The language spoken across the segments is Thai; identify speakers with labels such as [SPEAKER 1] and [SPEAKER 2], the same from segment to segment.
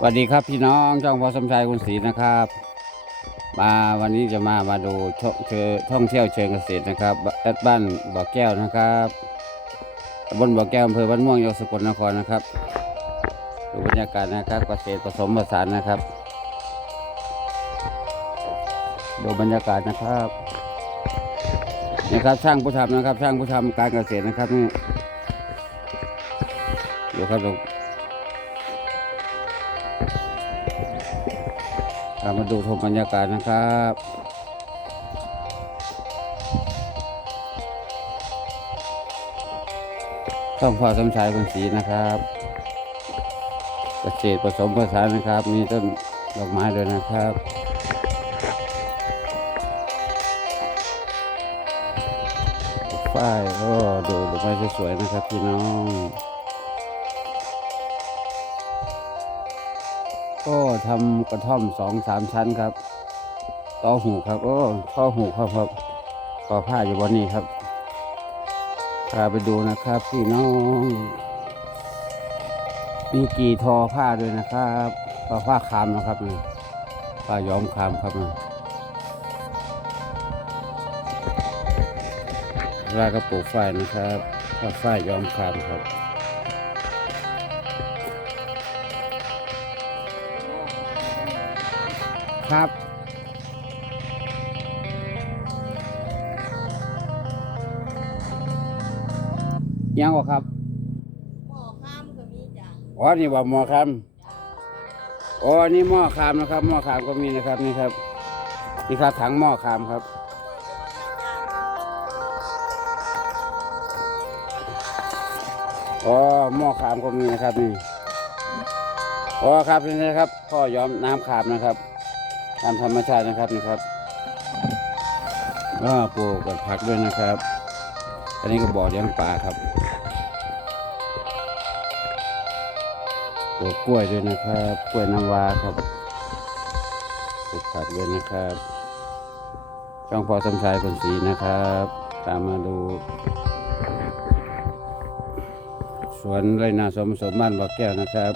[SPEAKER 1] สวัสดีครับพี่น้องช่องพอสมชายคุณศรีนะครับ มาวันนี้จะมามาดูท่องเชท่องเที่ยวเชิงเกษตรนะครับแอดบ้านบ่อแก้วนะครับตำบลบ่อแก้วอำเภอบ้านม่วงจังหวัดสกลนครนะครับดูบรรยากาศนะครับเกษตรผสมผสานนะครับดูบรรยากาศนะครับนี่ครับช่างผู้ทำนะครับช่างผู้ทำการเกษตรนะครับนี่ดูครับามาดูชมบรรยากาศนะครับต้องพอสมชายคนสีนะครับเกษตรผสมผสานนะครับ มีต้นดอกไม้ด้วยนะครับฝ้ายก็ดูดอกไม้สวยๆนะครับพี่น้อง ก็ทำกระท่อมสองสามชั้นครับต่อหูครับโอ้ข้อหูครับครับก่อผ้าอยู่บนนี้ครับพาไปดูนะครับพี่น้อง มีกี่ทอผ้าด้วยนะครับทอผ้าคามนะครับนี่ผ้าย้อมคามครับนี่รากกระปุกฝ้ายนะครับผ้าฝ้ายย้อมคามครับ ครับ ยังก็ครับ
[SPEAKER 2] หมอข้ามก็มีจ้ะ
[SPEAKER 1] อ๋อนี่ว่าหม้อคำอ๋อนี่หม้อคำนะครับหม้อคำก็มีนะครับนี่ครับนี่ครับถังหม้อคำครับอ๋อหม้อคำก็มีนะครับนี่อ๋อครับนี่นะครับพ่อย้อมน้ำคำนะครับ ตามธรรมชาตินะครับนี่ครับก็ปลูกกับผักด้วยนะครับ อันนี้ก็บ่อเลี้ยงปลาครับปลูกกล้วยด้วยนะครับ กล้วยน้ำว้าครับปลูกผักด้วยนะครับ ช่องพอสมชายคนสีนะครับ ตามมาดู สวนไรนาสมสมบ้านบ่อแก้วนะครับ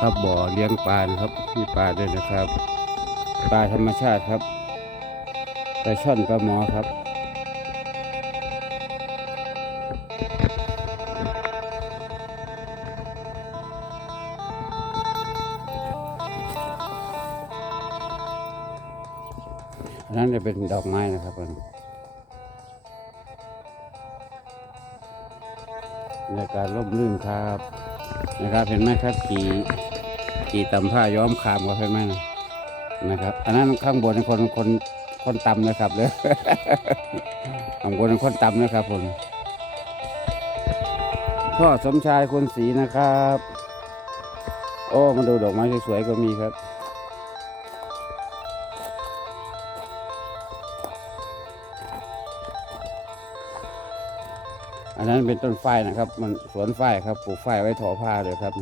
[SPEAKER 1] ครับ บ่อเลี้ยงปลาครับมีปลาด้วยนะครับ ปลาธรรมชาติครับปลาช่อนปลาหมอครับอันนั้นจะเป็นดอกไม้นะครับมันบรรยากาศร่มรื่นครับ นะครับเห็นไหมครับกี่กี่ตำผ้าย้อมคามก็เห็นไหมนะครับ อันนั้นข้างบนเป็นคนคนคนตำนะครับเลยข้างบนเป็นคนตำนะครับผมพ่อสมชายคนสีนะครับ โอ้มาดูดอกไม้สวยๆก็มีครับ อันนั้นเป็นต้นฝ้ายนะครับ มันสวนฝ้ายครับปลูกฝ้ายไว้ทอผ้าเลยครับ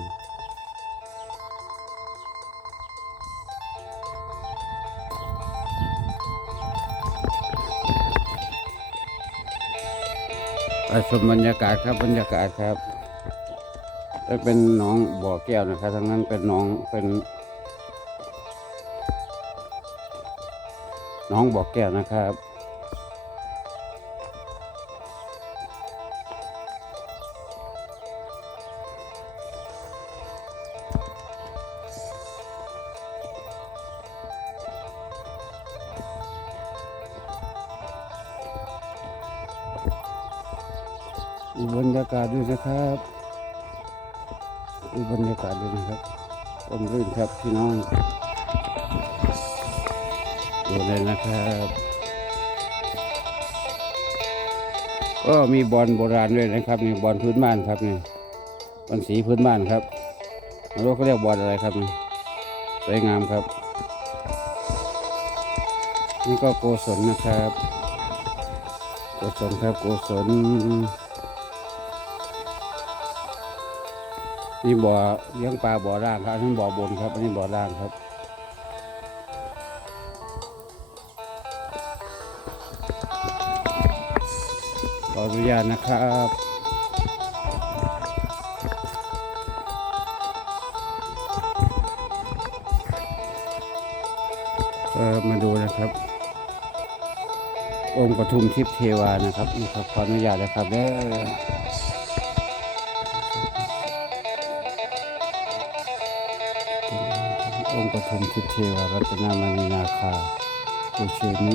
[SPEAKER 1] ไปชมบรรยากาศครับบรรยากาศครับจะเป็นหน้องบ่อแก้วนะครับทั้งนั้นเป็นหน้องเป็นหน้องบ่อแก้วนะครับ ดูบรรยากาศด้วยนะครับดูบรรยากาศด้วยนะครับต้มรื่นครับพี่น้องดูเลยนะครับก็มีบอลโบราณด้วยนะครับนี่บอลพื้นบ้านครับนี่บอลสีพื้นบ้านครับไม่รู้เขาเรียกบอลอะไรครับนี่สวยงามครับ นี่ก็โกศลนะครับ โกศลครับโกศล นี่บ่อเลี้ยงปลาบ่อล่างครับอันนี้บ่อบนครับอันนี้บ่อล่างครับก็ออนุญาตนะครับก็มาดูนะครับ องค์ปทุมทิพย์เทวานะครับนี่ครับขออนุญาตนะครับเด้อ องค์ปทุมทิเทวารัตนามณีนาคาปูเชมิ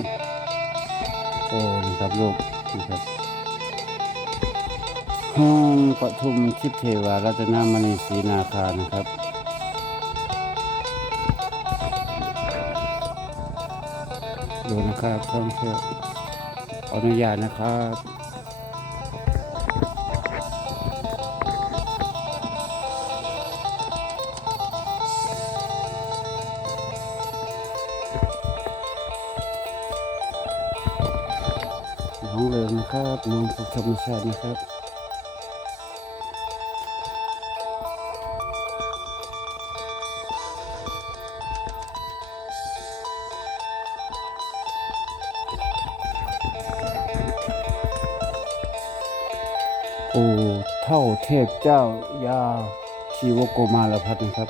[SPEAKER 1] โอ้นะครับลูกนะครับห้องปทุมทิเทวารัตนามณีศรีนาคานะครับดูนะครับท่องเที่ยวขออนุญาตนะครับ น้องเลิงนะครับนองธรรมชาตินะครับปู่เท่าเทพเจ้ายาชีวโกมารพัฒนะครับ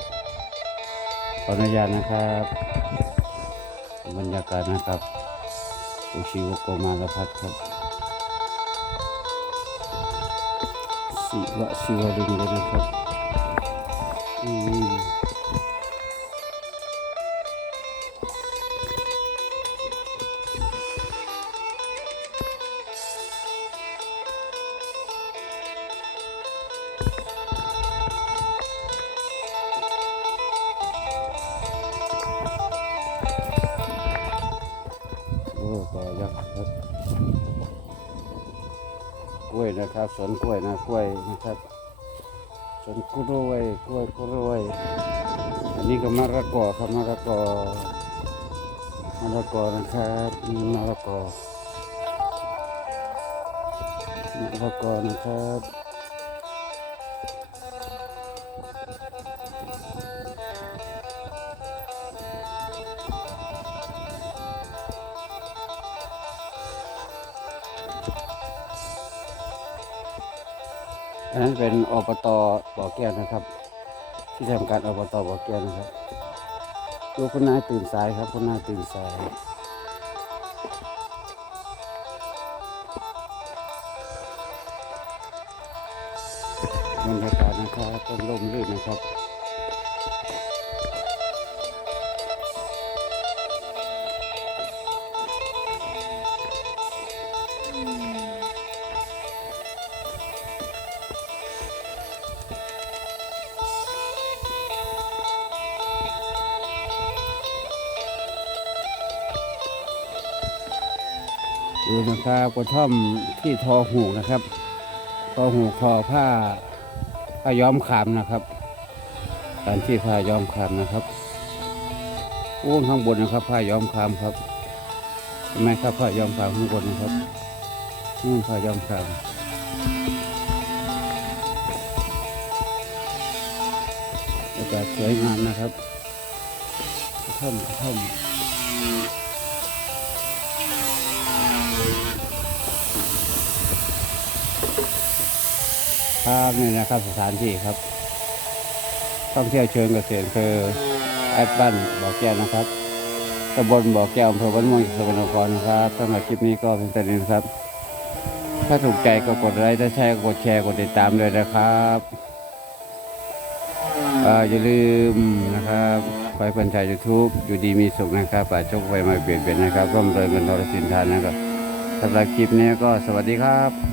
[SPEAKER 1] ขออนุญาตนะครับ บรรยากาศนะครับปู่ชีวโกมารพัฒครับ ศิวะศิวลิงเลยนะครับอืมโอ้ต่อยักษ์ครับ กล้วยนะครับ สวนกล้วยนะกล้วยนะครับ สวนกล้วยกล้วยกล้วย อันนี้ก็มะระกอครับมะระกอมะละกอนะครับนี่มะละกอมะละกอนะครับ อันนั้นเป็นอบตบ่อแก้วนะครับ ที่ทำการอบตบ่อแก้วนะครับดูคุณนายตื่นสายครับคุณนายตื่นสายบรรยากาศนะครับต้นลมรื่นนะครับ ดูนะครับกระท่อมที่ทอหูกนะครับ ทอหูกทอผ้าผ้าย้อมขามนะครับการที่ผ้าย้อมขามนะครับโอ้ข้างบนนะครับผ้าย้อมขามครับเห็นไหมครับผ้าย้อมขามข้างบนนะครับนี่ผ้าย้อมขามอากาศสวยงามนะครับกระท่อมกระท่อม ครับนี่นะครับสถานที่ครับท่องเที่ยวเชิงเกษตรคือแอดบ้านบ่อแก้วนะครับตำบลบ่อแก้วอำเภอบ้านม่วงจังหวัดสกลนครนะครับสำหรับคลิปนี้ก็เพียงแต่นี้ครับ ถ้าถูกใจก็กดไลค์ถ้าใช่ก็กดแชร์กดติดตามด้วยนะครับอย่าลืมนะครับไปเพื่อนชายยูทูบอยู่ดีมีสุขนะครับป่าโชคไฟมาเปลี่ยนเป็นนะครับร่มรวยเงินทองสินทานนะครับสำหรับคลิปนี้ก็สวัสดีครับ